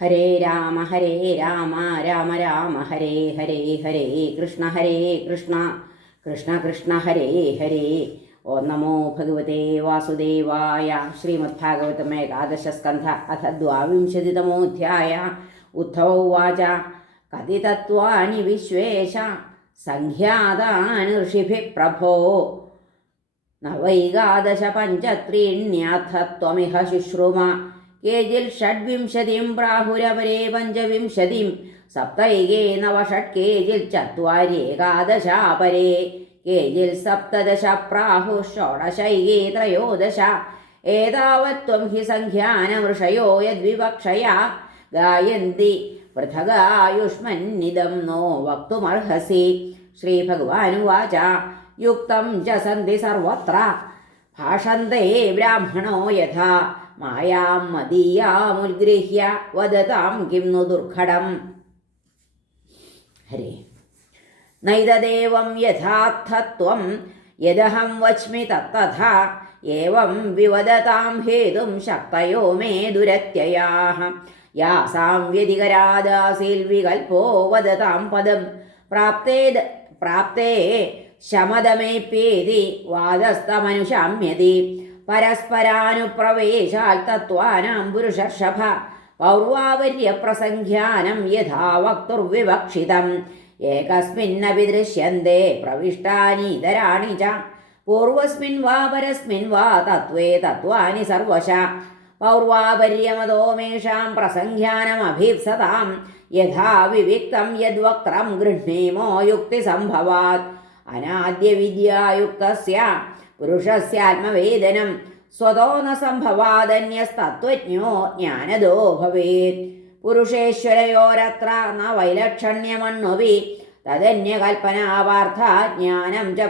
ഹരേ രാമ രാമ രാമ ഹരേ ഹരേ ഹരേ കൃഷ്ണ കൃഷ്ണ കൃഷ്ണ ഹരേ ഹരേ. ഓം നമോ ഭഗവതേ വാസുദേവായ. ശ്രീമദ്ഭാഗവതം ഏകാദശസ്കന്ധ അഥ ദ്വാവിംശതിതമോऽധ്യായ. ഉദ്ധവ ഉവാച കഥിതത്വാനി വിശ്വേശ സംഖ്യാതാനി ഋഷിഭിः പ്രഭോ നവൈകാദശ പഞ്ചത്രീണ്യഥ ത്വമിഹ ശുശ്രുമ. കേജിൽ ഷഡ്വിംശതിം പ്രാഹുരപരേ പഞ്ചവിംശതിം സപ്തൈകേ നവഷഡ് കേജിൽ ചത്വാര്യേകാദശാപരേ കേജിൽ സപ്തദശ പ്രാഹു ഷോഡശൈകേ ത്രയോദശ. ഏതാവത്ത്വം ഹി സംഖ്യാനമൃഷയോ യദ്വിവക്ഷയാ ഗായന്തി പൃഥഗായുഷ്മന്നിദം നോ വക്തുമർഹസി. ശ്രീഭഗവാനുവാച യുക്തം ച സന്ധി സർവത്ര ഭാഷന്തേ ബ്രാഹ്മണോ യഥാ മായാം മദീയാമുദ്ഗൃഹ്യ വദതാം കിം नु ദുർഘടം. ഹരേ നൈതദേവം യഥാർത്ഥത്വം യദഹം വച്മി തത്തഥാ ഏവം വിവദതാം ഹേതും ശക്തയോ മേ ദുരത്യയാഃ. യാസാം വ്യതികരാദാസിൽ വികൽപ്പോ വദതാം പദം പ്രാപ്തേ ശമദമേപ്യേതി വാദസ്തമനുശാമ്യതി. പരസ്പരാനുപ്രവേശാൽ തത്വാനാം പുരുഷർഷഭ പൗർവാപര്യപ്രസംഖ്യാനം യഥാ വക്തുർവിവക്ഷിതം. ഏകസ്മിന്നപി ദൃശ്യന്തെ പ്രവിഷ്ടാനീതരാണി ച പൂർവസ്മിൻ വാ പരസ്മിൻ വാ തത്വേ തത്വാനി സർവശ. പൗർവാപര്യമതോമേഷാം പ്രസംഖ്യാനമഭീപ്സതാം യഥാ വിവിക്തം യദ്വക്ത്രം ഗൃഹ്ണീമോ യുക്തിസംഭവാത്. അനാദ്യവിദ്യായുക്തസ്യ പുരുഷസ്യാത്മവേദനം സ്വതോ ന സംഭവാദന്യസ്തത്വജ്ഞോ ജ്ഞാനദോ ഭവേത്. പുരുഷേശ്വരയോരത്ര ന വൈലക്ഷണ്യമണ്വപി തദന്യകൽപ്പനാവാർത്ഥ ജ്ഞാനം ച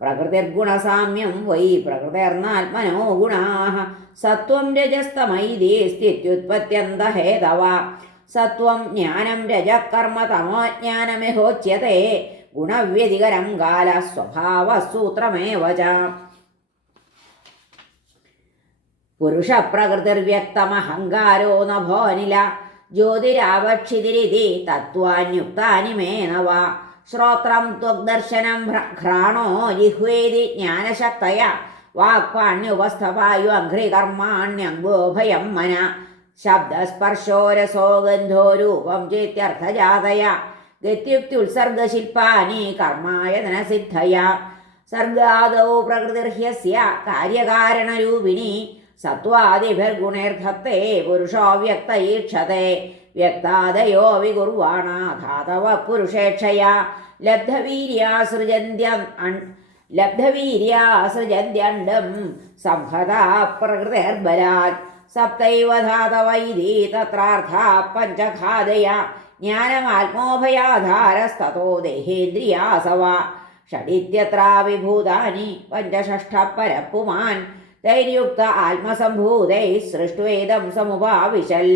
പ്രകൃതിർഗുണസാമ്യം വൈ പ്രകൃതിർനാത്മനോ ഗുണാഃ. സത്വം രജസ്തമൈതി സ്ഥിത്യുത്പത്യന്തഹേതവ. സത്വം ജ്ഞാനം രജഃ കർമ്മ തമോ ജ്ഞാനമിഹോച്യത്തെ ഗുണവ്യതികരം കാല സ്വഭാവസൂത്രമേവ ച. പുരുഷപ്രകൃതിർവ്യക്തമഹങ്കാരോ നഭോനില ജ്യോതിരാവക്ഷിതിരിതി തത്വാന്യുക്താനി മേ നവ. ശ്രോത്രം ത്വഗ്ദർശനം ഘ്രാണോ ജിഹ്വേതി ജ്ഞാനശക്തയ വാക്പാണ്യുപസ്ഥപായു അഘ്രികർമാണ്യംഗോഭയം മന. ശബ്ദസ്പർശോ രസോ ഗന്ധോ രൂപം ചേത്യർത്ഥജാതയ ഗത്യുക്ത്യുത്സർഗശില്പാനി കർമായതനസിദ്ധയ. സർഗാദൗ പ്രകൃതിർഹ്യസ്യ കാര്യകാരണരൂപിണി സത്വാദിഭിർഗുണൈർധത്തെ പുരുഷോ വ്യക്ത ഈക്ഷത്തെ. വ്യക്താദയോ വികുർവാണ ധാതവ പുരുഷേക്ഷയ ലബ്ധവീര്യാസൃജന്ത്യണ്ഡം സംഹതാ പ്രകൃതിർബലാത്. സപ്തൈവ ധാതവ ഇതി തത്രാർത്ഥാ പഞ്ചഖാദയ ജ്ഞാനമാത്മോഭയാധാരസ്തതോ ദേഹേന്ദ്രിയാസവ. ഷഡിത്യത്രാവിഭൂതാനി പഞ്ചഷഷ്ഠ പരപ്പുമാൻ തൈര്യുക്ത ആത്മസംഭൂതൈ സൃഷ്ട്വേദം സമുപാവിശൽ.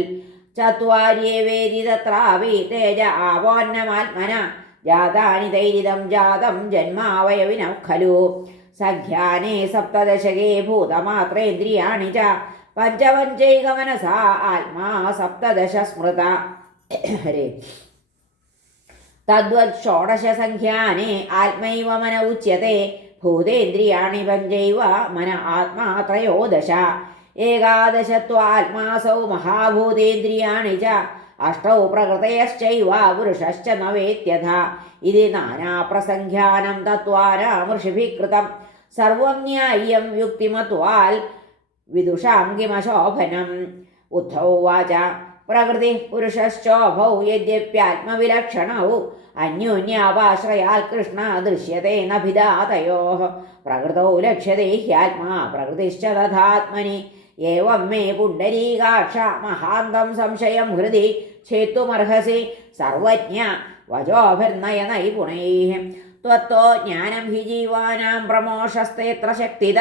ചത്വാര്യേവേദി തത്രാവി തേജ ആവോന്നമാത്മന ജാതാനി തൈരിദം ജാതം ജന്മാവയവിനഃ ഖലു. സംഖ്യാനേ സപ്തദശകേ ഭൂതമാത്രേന്ദ്രിയാണി ച പഞ്ചപഞ്ചൈകമനസാ ആത്മാ സപ്തദശ സ്മൃത. ഹരേ തദ്വത് ഷോഡശ സംഖ്യാനേ ആത്മൈവ മന ഉച്യത്തെ ഭൂതേന്ദ്രിയാണി പഞ്ചൈവ മന ആത്മാ ത്രയോദശ. ഏകാദശത്വാത്മാസൗ മഹാഭൂതേന്ദ്രിയാണി ച അഷ്ടൗ പ്രകൃതയശ്ചൈവ പുരുഷശ്ച നവേത്യഥ. ഇതി നാനാപ്രസംഖ്യാനം തത്വാനാം ഋഷിഭിഃ കൃതം. സർവം ന്യായ്യം യുക്തിമത്വാൽ വിദുഷാം കിമശോഭനം. ഉദ്ധവ ഉവാച പ്രകൃതി പുരുഷശ്ചോഭൗ യദ്യപ്യാത്മവിലക്ഷണൗ അന്യോന്യാവാശ്രയാൽ കൃഷ്ണ ദൃശ്യത്തെ നഭിധാതയോഃ. പ്രകൃതൗ ലക്ഷ്യത്തെ ഹ്യാത്മാ പ്രകൃതിശ്ച തഥാത്മനി. ഏവം മേ പുണ്ഡരീകാക്ഷ മഹാന്തം സംശയം ഹൃദി ഛേത്തുമർഹസി സർവജ്ഞ വചോഭിർനയ നൈപുണൈഃ. ത്വത്തോ ജ്ഞാനം ഹി ജീവാനാം പ്രമോഷസ്തേത്ര ശക്തിത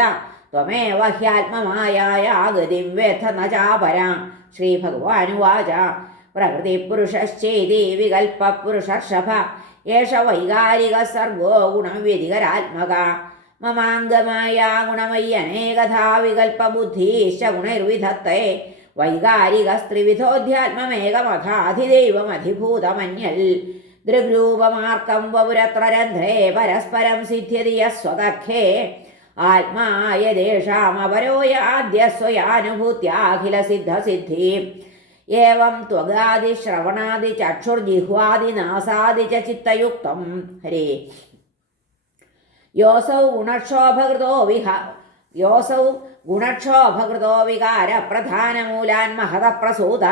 ത്വമേവ ഹ്യാത്മമായായാ ഗതിം വേത്ത ന ചാപരാ. ശ്രീഭഗവാനുവാച പ്രകൃതിപുരുഷശ്ചേതി വികൽപ്പപുരുഷർഷഭ ഏഷ വൈകാരിക സർഗോ ഗുണവ്യതികരാത്മക. മമാംഗമായ ഗുണമയ്യനേകഥാ വികൽപ്പബുദ്ധീശ്ച ഗുണൈർവിധത്തെ വൈകാരികസ്ത്രിവിധോധ്യാത്മമേകമഥാധിദൈവമധിഭൂതമന്യൽ ദൃഗ്രൂപമാർക്കം വപുരത്ര രന്ധ്രേ പരസ്പരം സിദ്ധ്യതി യസ്വതഖേ ആത്മായദേഷാമപരോയാദ്യ സ്വയാനുഭൂത്യാഖിലസിദ്ധസിദ്ധി ഏവം ത്വഗാദി ശ്രവണാദി ചക്ഷുർജിഹ്വാദി നാസാദി ച ചിത്തയുക്തം ഹരേ യോസൗ ഗുണക്ഷോഭകൃതോ വികാരപ്രധാനമൂലാൻ മഹതപ്രസൂത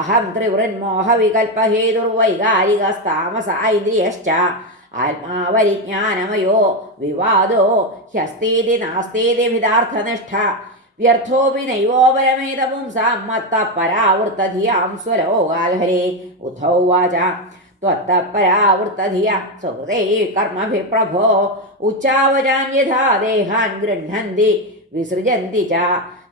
അഹം ത്രിവൃന്മോഹവികൽപ്പഹേതുർവൈകാരികസ്താമസ ഇന്ദ്രിയശ്ച ആത്മാവരിജ്ഞാനമയോ വിവാദോ ഹ്യസ്തീതി നാസ്തീതി വിദാർത്ഥനിഷ്ഠ വ്യർത്ഥോപി നൈവോപരമേതപുംസാം മത്തപരാവൃത്തധിയാം സ്വലോകാൽഹരേ ഉദ്ധൗ വാച त्वत्तपरावृत्तधिया सुहृदे कर्मभिः प्रभो उच्चावजान्यथा देहान् गृह्णन्ति विसृजन्ति च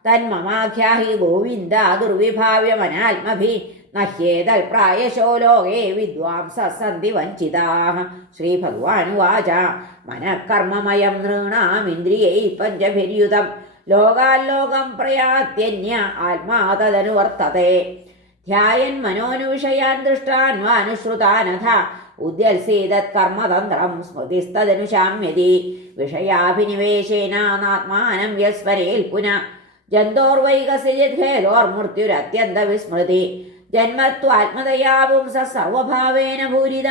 तन्ममाख्याहि गोविन्द दुर्विभाव्यमनात्मभिः न ह्येतल्प्रायशो लोके विद्वांसः सन्ति वञ्चिताः श्रीभगवानुवाच मनः कर्ममयं नृणामिन्द्रियैः पञ्चभिर्युतं लोकाल्लोकं प्रयात्यन्य आत्मा तदनुवर्तते ധ്യായൻ മനോനുവിഷയാൻ ദൃഷ്ടാൻവാനുശ്രുതാനഥ ഉദ്യത്സീതത്കർമ്മതന്ത്രം സ്മൃതിസ്തദനുശാമ്യതി വിഷയാഭിനിവേശേനാത്മാനം യസ്മരേൽ പുനഃ ജന്തോർവൈകസ്യജേതോർമൃത്യുരത്യന്തവിസ്മൃതി ജന്മത്വാത്മതയാ പുംസഃ സർവഭാവേന ഭൂരിത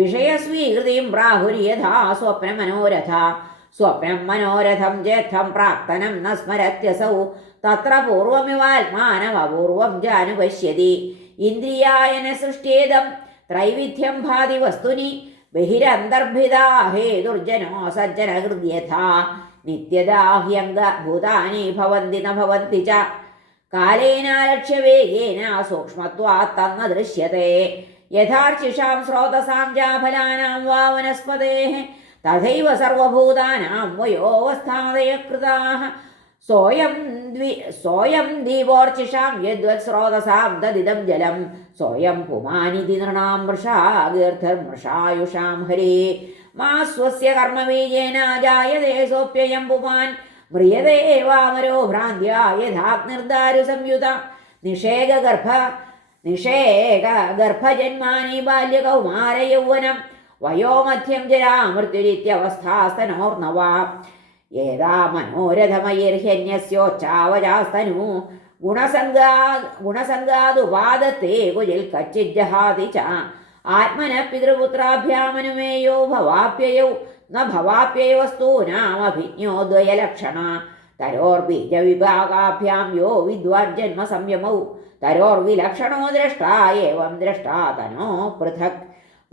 വിഷയസ്വീകൃതിം പ്രാഹുര്യഥാ സ്വപ്നമനോരഥ സ്വപ്നം മനോരഥം ജേത്ഥം പ്രാക്തനം ന സ്മരത്യസൗ തത്ര പൂർവമിവാത്മാനമപൂർവം ജാനുപശ്യതി ഇന്ദ്രിയായന സൃഷ്ട്യേദം ത്രൈവിധ്യം ഭാതി വസ്തുനി ബഹിരന്തർഭിതാ ഹേതുർജനോ സജ്ജനഹൃദ്യഥാ നിത്യദാഹ്യംഗ ഭൂതാനി ഭവന്തി ന ഭവന്തി ച കാലേനാലക്ഷ്യവേഗേന സൂക്ഷ്മത്വാत् തന്ന ദൃശ്യത്തെ യഥാർച്ചിഷാം സ്രോതസാം ജാഫലാനാം വാ വനസ്പതേഃ തഥൈവ സർവഭൂതാനാം വയോവസ്ഥാദയ കൃതാഃ सोऽयं दीपोर्चिषां यद्वत्स्रोतसां तदिदं जलं सोऽयं पुमानिति नृणां मृषागीर्धर्मृषायुषां हरे मा स्वस्य कर्मबीजेन जायते सोऽप्ययं पुमान् म्रियते वामरो भ्रान्त्या यथाग्निर्दारुसंयुता निषेकगर्भजन्मानि बाल्यकौमारयौवनं वयोमध्यं जरा मृत्युरित्यवस्थास्तनोर्नवा ഏതാ മനോരഥമയർഹ്യന്യസ്യോച്ചാവജാസ്തനു ഗുണസംഗാതുപാദത്തെ കുജിൽ കച്ചിജ്ജഹാതി ച ആത്മന പിതൃപുത്രാഭ്യാമനുമേയോ ഭവാപ്യയൗ ന ഭവാപ്യയവസ്തൂനാമഭിജ്ഞോ ദ്വയലക്ഷണ തരോർബീജവിഭാഗാഭ്യാം യോ വിദ്വാൻ ജന്മ സംയമൗ തരോർവിലക്ഷണോ ദ്രഷ്ടാ ഏവം ദ്രഷ്ടാ തനോ പൃഥക്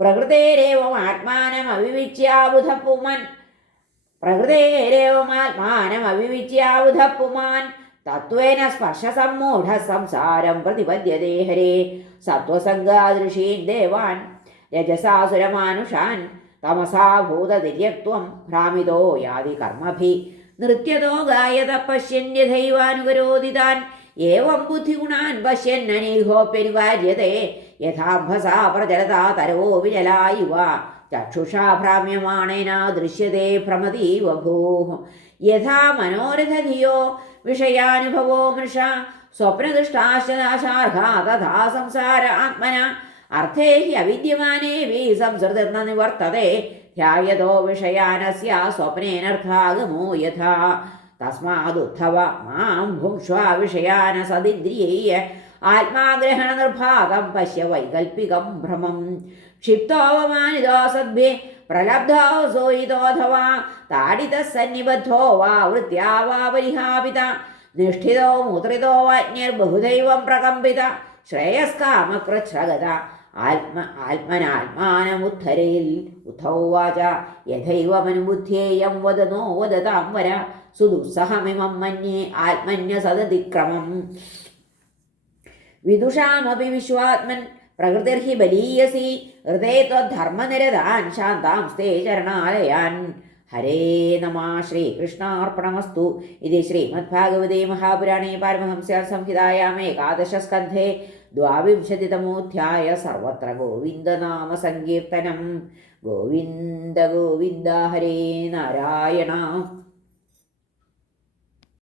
പ്രകൃതേരേവമാത്മാനമവിവിച്യാബുധ പുമാൻ തത്വേന സ്പർശസമ്മൂഢ സംസാരം പ്രതിപദ്യതേ ഹരേ സത്വസംഗാദൃശീൻ ദേവാൻ രജസാസുരമാനുഷാൻ തമസാ ഭൂതതിര്യക്ത്വം ഭ്രാമിതോ യാതി കർമ്മഭി നൃത്യതോ ഗായത പശ്യന്യഥൈവാനുകരോതി താൻ ഏവം ബുദ്ധിഗുണാൻ പശ്യന്നനീഹോപ്യനുകാര്യത്തെ യഥാംഭസാ പ്രചലതാ തരവോ വിജലാ ഇവ ചക്ഷുഷാ ഭ്രാമ്യമാണേന ദൃശ്യത്തെ ഭ്രമതീവ ഭൂഃ യഥാ മനോരഥധിയോ വിഷയാനുഭവോ മൃഷ സ്വപ്നദൃഷ്ടാശ്ചാർഹാ തഥാ സംസാര ആത്മന അർത്ഥേ ഹി അവിദ്യമാനേവി സംസൃതിർന നിവർത്തതേ ധ്യായതോ വിഷയാനസ്യ സ്വപ്നേനർത്ഥാഗമോ യഥാ തസ്മാദുദ്ധവ മാം ഭുങ്ക്ഷ്വ വിഷയാന സദിന്ദ്രിയൈ ആത്മാഗ്രഹണ നിർഭാഗം പശ്യ വൈകൽപ്പികം ഭ്രമം ക്ഷിപ്തോപമാനിതോ സദ്ഭി പ്രലബ്ധോ സോയിതോഥവാ താഡിതഃ സന്നിബദ്ധോ വാ വൃത്യാ വാ പരിഹാപിത നിഷ്ഠിതോ മുദ്രിതോ വാജ്ഞിർബഹുദൈവം പ്രകമ്പിത ശ്രേയസ്കാമകൃച്ഛ്രഗത ആത്മനാത്മാനമുദ്ധരേൽ ഉദ്ധൗ വാച യഥൈവമനുബുദ്ധ്യേയം വദനോ വദതാം വര സുദുസ്സഹമിമം മന്യേ ആത്മന്യസദതിക്രമം വിദുഷാമപി വിശ്വാത്മൻ പ്രകൃതിർഹി ബലീയസി ഹൃദേ ത്വദ്ധർമ്മനിരതാൻ ശാന്താംസ്തേ ചരണാലയാൻ ഹരേ നമഃ. ശ്രീകൃഷ്ണാർപ്പണമസ്തു. ഇത് ശ്രീമദ്ഭാഗവതേ മഹാപുരാണേ പാരമഹംസ്യാം സംഹിതായാം ഏകാദശസ്കന്ധേ ദ്വാവിംശതിതമോധ്യായ സർവത്ര ഗോവിന്ദനാമ സങ്കീർത്തനം. ഗോവിന്ദ ഗോവിന്ദ ഹരേ നാരായണ.